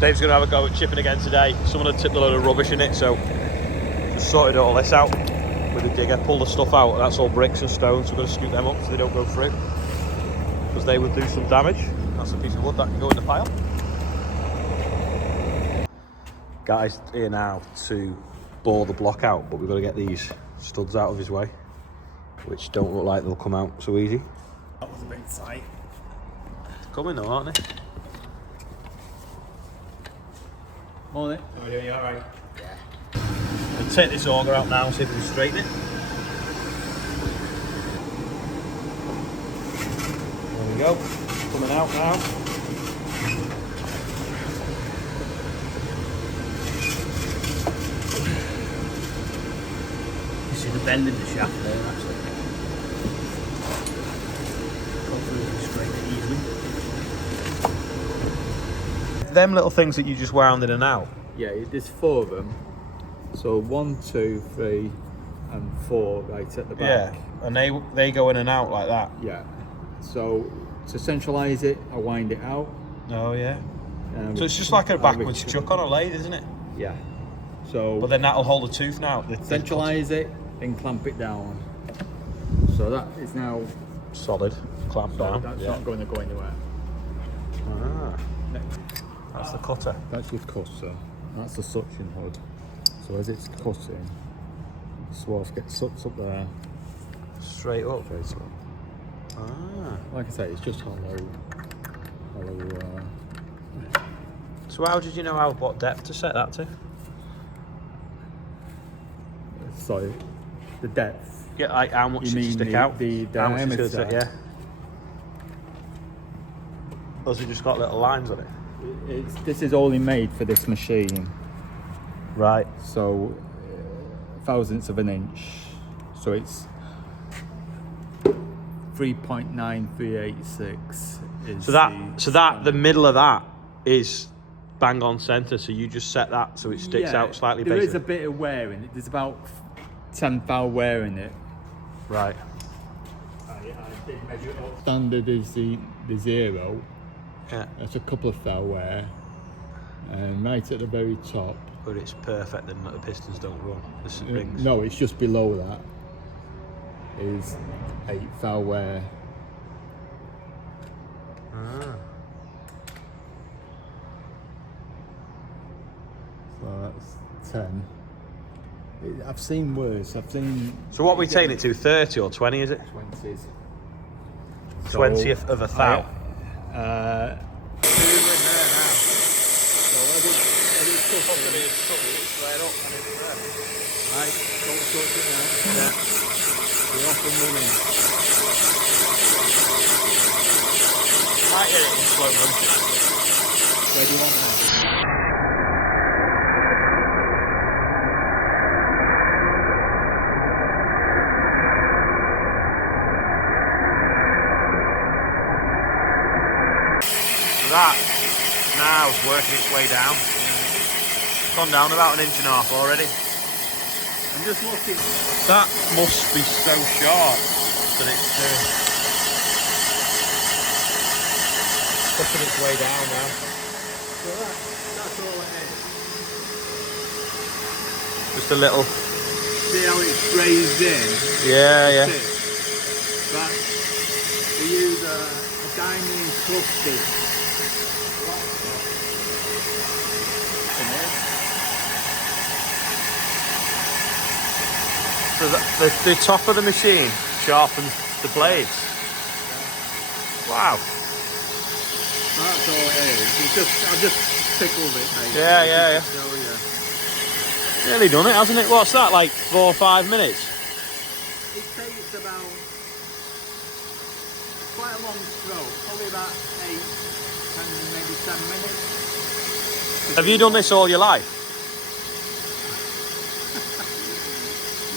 Dave's going to have a go at chipping again today. Someone had tipped a load of rubbish in it, so just sorted all this out with a digger, pulled the stuff out, and that's all bricks and stones, so we're going to scoop them up so they don't go through, because they would do some damage. That's a piece of wood that can go in the pile. Guy's here now to bore the block out, but we've got to get these studs out of his way, which don't look like they'll come out so easy. That was a bit tight. They're coming though, aren't they? Morning. How are you? You alright? Yeah. We'll take this auger out now and see if we can straighten it. There we go. Coming out now. You see the bend in the shaft there, actually. Hopefully we can straighten it easily. Them little things that you just wound in and out. Yeah, there's 4 of them. So 1, 2, 3, and 4 right at the back. Yeah, and they go in and out like that. Yeah. So to centralise it, I wind it out. Oh yeah. So it's just like a backwards chuck on a lathe, isn't it? Yeah. So. But then that'll hold the tooth now. Centralise it, then clamp it down. So that is now solid. Clamp down. That's not going to go anywhere. Ah. That's the cutter. That's your cutter. That's the suction hood. So as it's cutting, the swarf gets sucked up there. Straight up. Straight up. Ah. Like I say, it's just hollow. So how did you know what depth to set that to? So the depth. Yeah, like how much should stick out? The how much diameter. is gonna sit, yeah. Or has it just got little lines on it? This is only made for this machine. Right. So thousandths of an inch. So it's 3.9386 is the middle of that is bang on centre, so you just set that so it sticks out slightly. There is a bit of wear in it. There's about 10 thou wear in it. Right. I did measure it up. Standard is the 0. Yeah. That's a couple of thou wear. And right at the very top. But it's perfect then that the pistons don't run. The springs. No, it's just below that. Is 8 thou wear. Ah. So that's 10. I've seen worse. So what are we taking it to? 30 or 20? Is it? 20s. 20th of a thou. Right, don't touch it now. Yeah. You're off and running. Might get it in slow motion. Where do you want that? That now is working its way down. It's gone down about 1.5 inches already. I'm just looking. That must be so sharp that it's pushing its way down now. So that's all it is. Just a little. See how it's grazed in? Yeah. But we use a diamond encrusted. So the top of the machine sharpens the blades. Wow. That's all it is. I just tickled it, mate. Yeah. Show you. Nearly done it, hasn't it? What's that, like 4 or 5 minutes? It takes about quite a long stroke, probably about 8 and maybe 10 minutes. Have you done this all your life?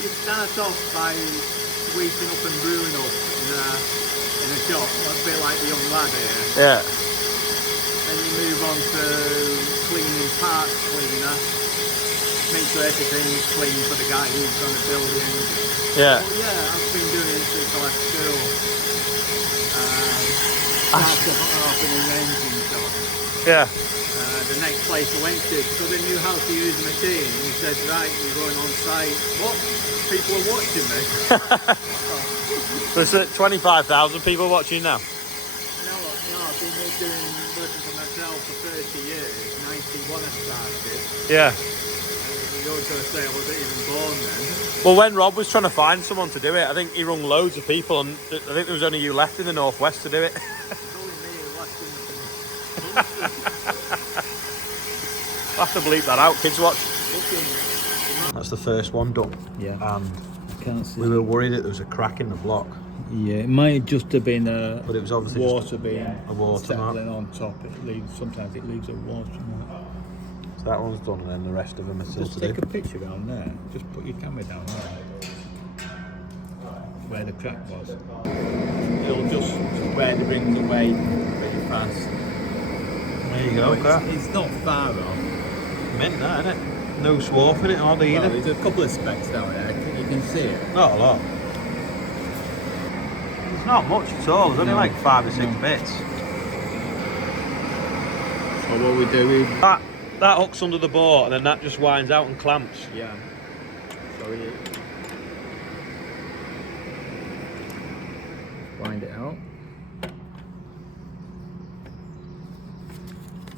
You start off by sweeping up and brewing up in a shop, a bit like the young lad here. Yeah. Then you move on to cleaning, parts cleaner. Make sure everything's clean for the guy who's going to build the engine. Yeah. But yeah, I've been doing it since I left school. Half an engine shop. Yeah. the next place I went to because I knew how to use the machine. And he said, right, you're going on site. What? People are watching me. There's 25,000 people watching now. You know what? No, I've been working for myself for 30 years. 91 I started. Yeah. You're going to say I wasn't even born then. Well, when Rob was trying to find someone to do it, I think he rung loads of people, and I think there was only you left in the northwest to do it. It's only me who left in the I'll have to bleep that out. Kids watch. That's the first one done. Yeah. And I can't see. we were worried that there was a crack in the block. Yeah, it might just have been a. But it was obviously water just being a water settling on top. It leaves sometimes it leaves a water mark. So that one's done, and then the rest of them are still Just to take do. a picture down there. Just put your camera down there. Where the crack was. It'll just where the rings away pretty fast. There you go. It's not far off. Mint that, isn't it? No swarf in it hardly Well, either. there's a couple of specks down there. You can see it. Not a lot. It's not much at all. There's only No. like 5 or 6 bits. So what we do, That hooks under the boat, and then that just winds out and clamps. yeah. So we wind it out.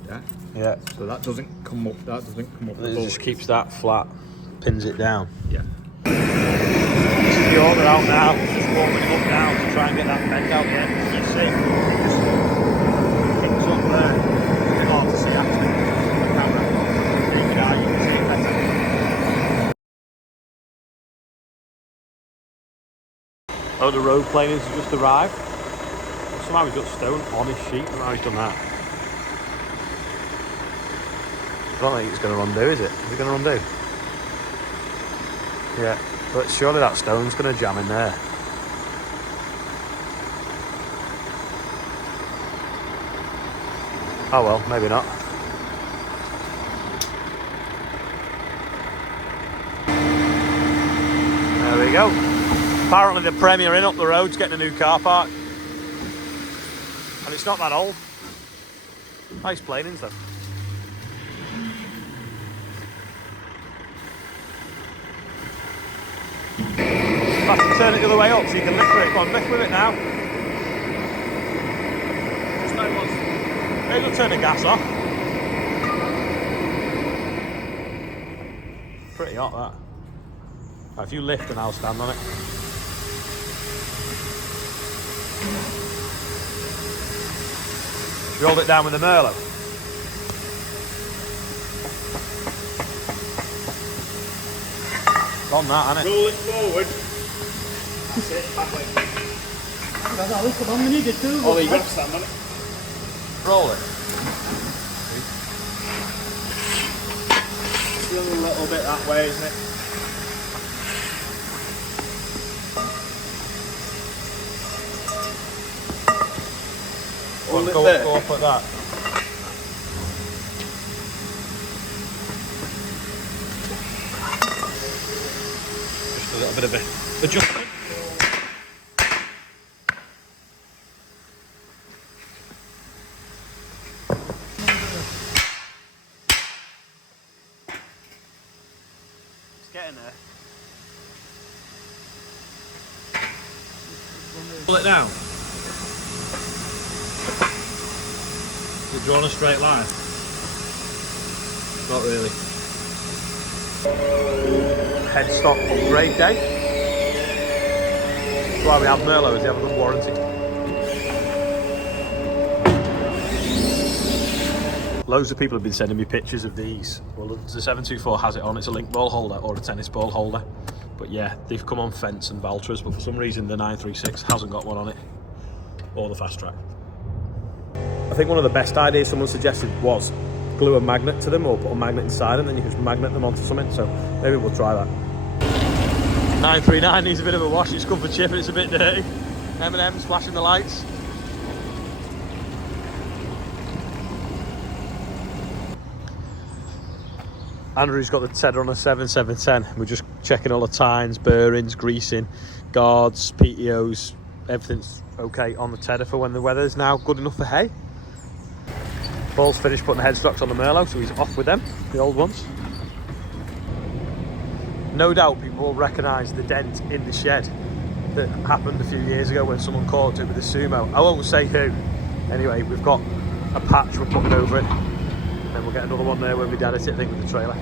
Yeah. Yeah. So that doesn't come up. That doesn't come up. It just keeps that flat, pins it down. Yeah. This is the auger out now. Just warming it up now to try and get that bend out the end. You see, it just kicks up there. It's a bit hard to see actually. The camera. Naked eye, you can see it better. Oh, the road planers has just arrived. Somehow he's got stone on his sheet. I don't know how he's done that. I don't think it's going to undo, is it? Is it going to undo? Yeah, but surely that stone's going to jam in there. Oh well, maybe not. There we go. Apparently the Premier Inn up the road's getting a new car park. And it's not that old. Nice planings though. I have to turn it the other way up so you can lift with it. Come on, lift with it now. Just like it was. Maybe we'll turn the gas off. Pretty hot that. Right, if you lift then I'll stand on it. Should we hold it down with the Merlot? It's on that, isn't it? Roll it forward. That's it. Back leg. Come on, we need it too. Ollie, you got to stand on it. Roll it. Still a little bit that way, isn't it? Go, Hold it go, there. go up like that. Just a little bit of a adjustment. It's getting there. Pull it down. Is it drawn a straight line? Not really. Headstock upgrade day. That's why we have Merlots, they have a good warranty. Loads of people have been sending me pictures of these. Well, the 724 has it on, it's a link ball holder or a tennis ball holder. But yeah, they've come on Fence and Valtras, but for some reason the 936 hasn't got one on it. Or the Fast Track. I think one of the best ideas someone suggested was glue a magnet to them or put a magnet inside them, then you can just magnet them onto something, so maybe we'll try that. 939 needs a bit of a wash, it's come for chip and it's a bit dirty. M&M's flashing the lights. Andrew's got the Tedder on a 7710. We're just checking all the tines, bearings, greasing, guards, PTOs, everything's okay on the Tedder for when the weather's now good enough for hay. Paul's finished putting the headstocks on the Merlot, so he's off with them, the old ones. No doubt people will recognise the dent in the shed that happened a few years ago when someone caught it with a Sumo. I won't say who. Anyway, we've got a patch we're putting over it. Then we'll get another one there when we dead it, I think, with the trailer.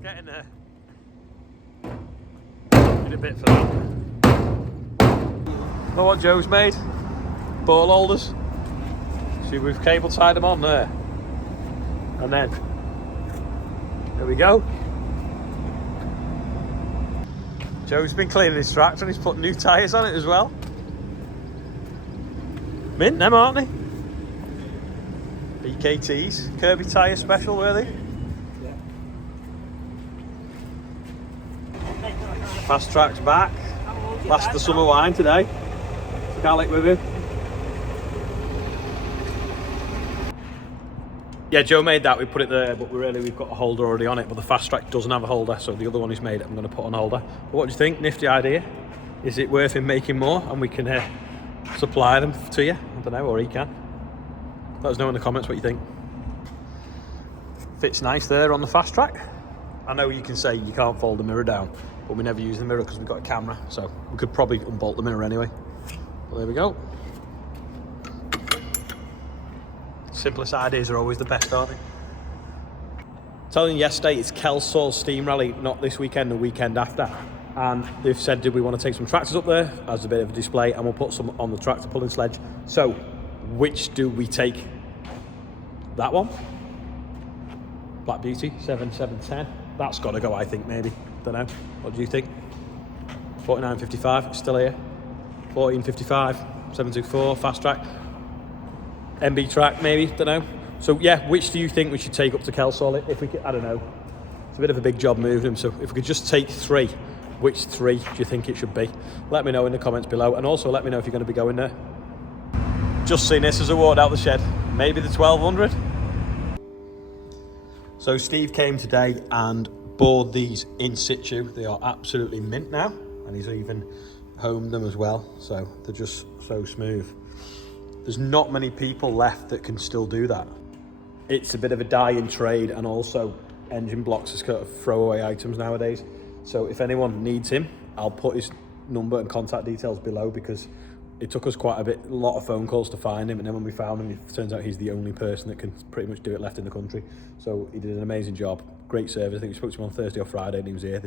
Getting there. Need a bit for that. Know what Joe's made? Ball holders. See, we've cable tied them on there. And then, there we go. Joe's been cleaning his tractor and he's put new tyres on it as well. Mint them, aren't they? BKTs, Kirby tyre special, were they? Yeah. Fast track's back. Last the summer wine today. Garlic with him. Yeah, Joe made that, we put it there, but we've got a holder already on it, but the fast track doesn't have a holder, so the other one he's made I'm going to put on a holder. But what do you think? Nifty idea. Is it worth him making more and we can supply them to you? I don't know, or he can. Let us know in the comments what you think. Fits nice there on the fast track. I know you can say you can't fold the mirror down, but we never use the mirror because we've got a camera, so we could probably unbolt the mirror anyway. But there we go. Simplest ideas are always the best, aren't they? Telling you yesterday, it's Kelsall's Steam Rally, not this weekend, the weekend after. And they've said, did we want to take some tractors up there as a bit of a display, and we'll put some on the tractor pulling sledge. So, which do we take? That one? Black Beauty, 7710. That's got to go, I think, maybe. Don't know. What do you think? 49.55, still here. 14.55, 724, fast track. MB track, maybe, don't know. So yeah, which do you think we should take up to Kelsall? If we could, I don't know. It's a bit of a big job moving them, so if we could just take 3, which 3 do you think it should be? Let me know in the comments below, and also let me know if you're going to be going there. Just seen this as a walk out the shed. Maybe the 1200. So Steve came today and bored these in situ. They are absolutely mint now, and he's even homed them as well, so they're just so smooth. There's not many people left that can still do that. It's a bit of a dying trade, and also engine blocks is kind of throwaway items nowadays. So if anyone needs him, I'll put his number and contact details below, because it took us quite a lot of phone calls to find him, and then when we found him, it turns out he's the only person that can pretty much do it left in the country. So he did an amazing job, great service. I think we spoke to him on Thursday or Friday, and he was here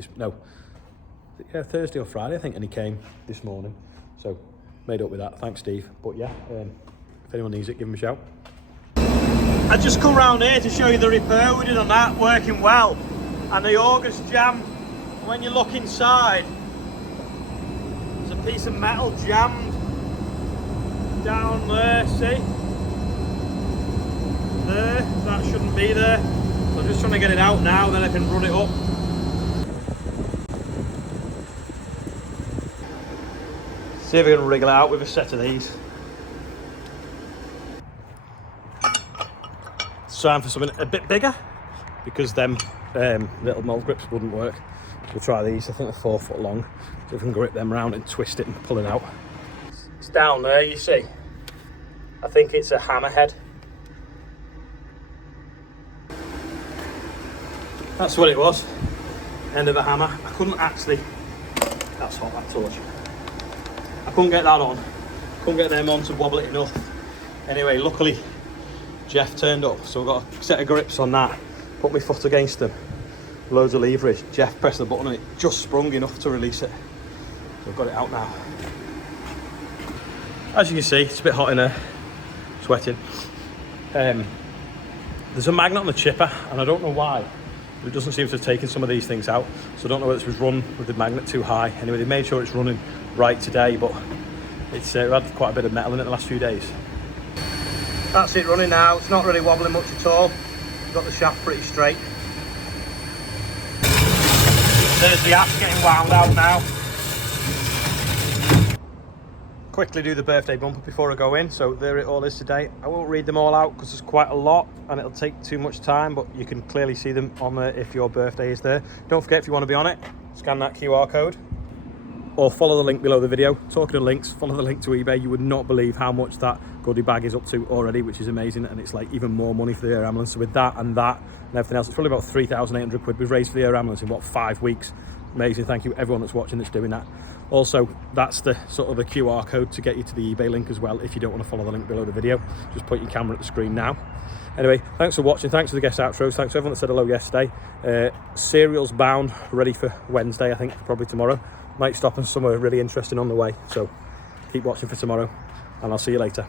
Thursday or Friday, I think, and he came this morning. So made up with that. Thanks, Steve. But yeah, if anyone needs it, give him a shout. I just come round here to show you the repair we did on that, working well. And the auger's jammed. When you look inside, there's a piece of metal jammed down there, see? There, that shouldn't be there. So I'm just trying to get it out now, then I can run it up. See if we can wriggle it out with a set of these. It's time for something a bit bigger, because them little mold grips wouldn't work. We'll try these. I think they're 4 foot long, so we can grip them round and twist it and pull it out. It's down there, you see. I think it's a hammerhead. That's what it was. End of a hammer. I couldn't actually. That's hot, that torch. I couldn't get that on. Couldn't get them on to wobble it enough. Anyway, luckily Jeff turned up, so we've got a set of grips on that. Put my foot against them. Loads of leverage. Jeff pressed the button and it just sprung enough to release it. So I've got it out now. As you can see, it's a bit hot in there. Sweating. There's a magnet on the chipper, and I don't know why, but it doesn't seem to have taken some of these things out. So I don't know whether it was run with the magnet too high. Anyway, they made sure it's running right today, but it's had quite a bit of metal in it the last few days. That's it running now. It's not really wobbling much at all. Got the shaft pretty straight. There's the axe getting wound out now. Quickly do the birthday bumper before I go in. So there it all is today. I won't read them all out because there's quite a lot and it'll take too much time, but you can clearly see them on there if your birthday is there. Don't forget, if you want to be on it, scan that QR code. or follow the link below the video. Talking of links, follow the link to eBay. You would not believe how much that goodie bag is up to already, which is amazing, and it's like even more money for the air ambulance. So with that and everything else, it's probably about 3,800 quid we've raised for the air ambulance in what, 5 weeks. Amazing. Thank you everyone that's watching that's doing that. Also, that's the sort of the QR code to get you to the eBay link as well. If you don't want to follow the link below the video, just put your camera at the screen now. Anyway, thanks for watching. Thanks for the guest outros. Thanks to everyone that said hello yesterday. Cereals bound, ready for Wednesday, I think, probably tomorrow. Might stop in somewhere really interesting on the way. So keep watching for tomorrow, and I'll see you later.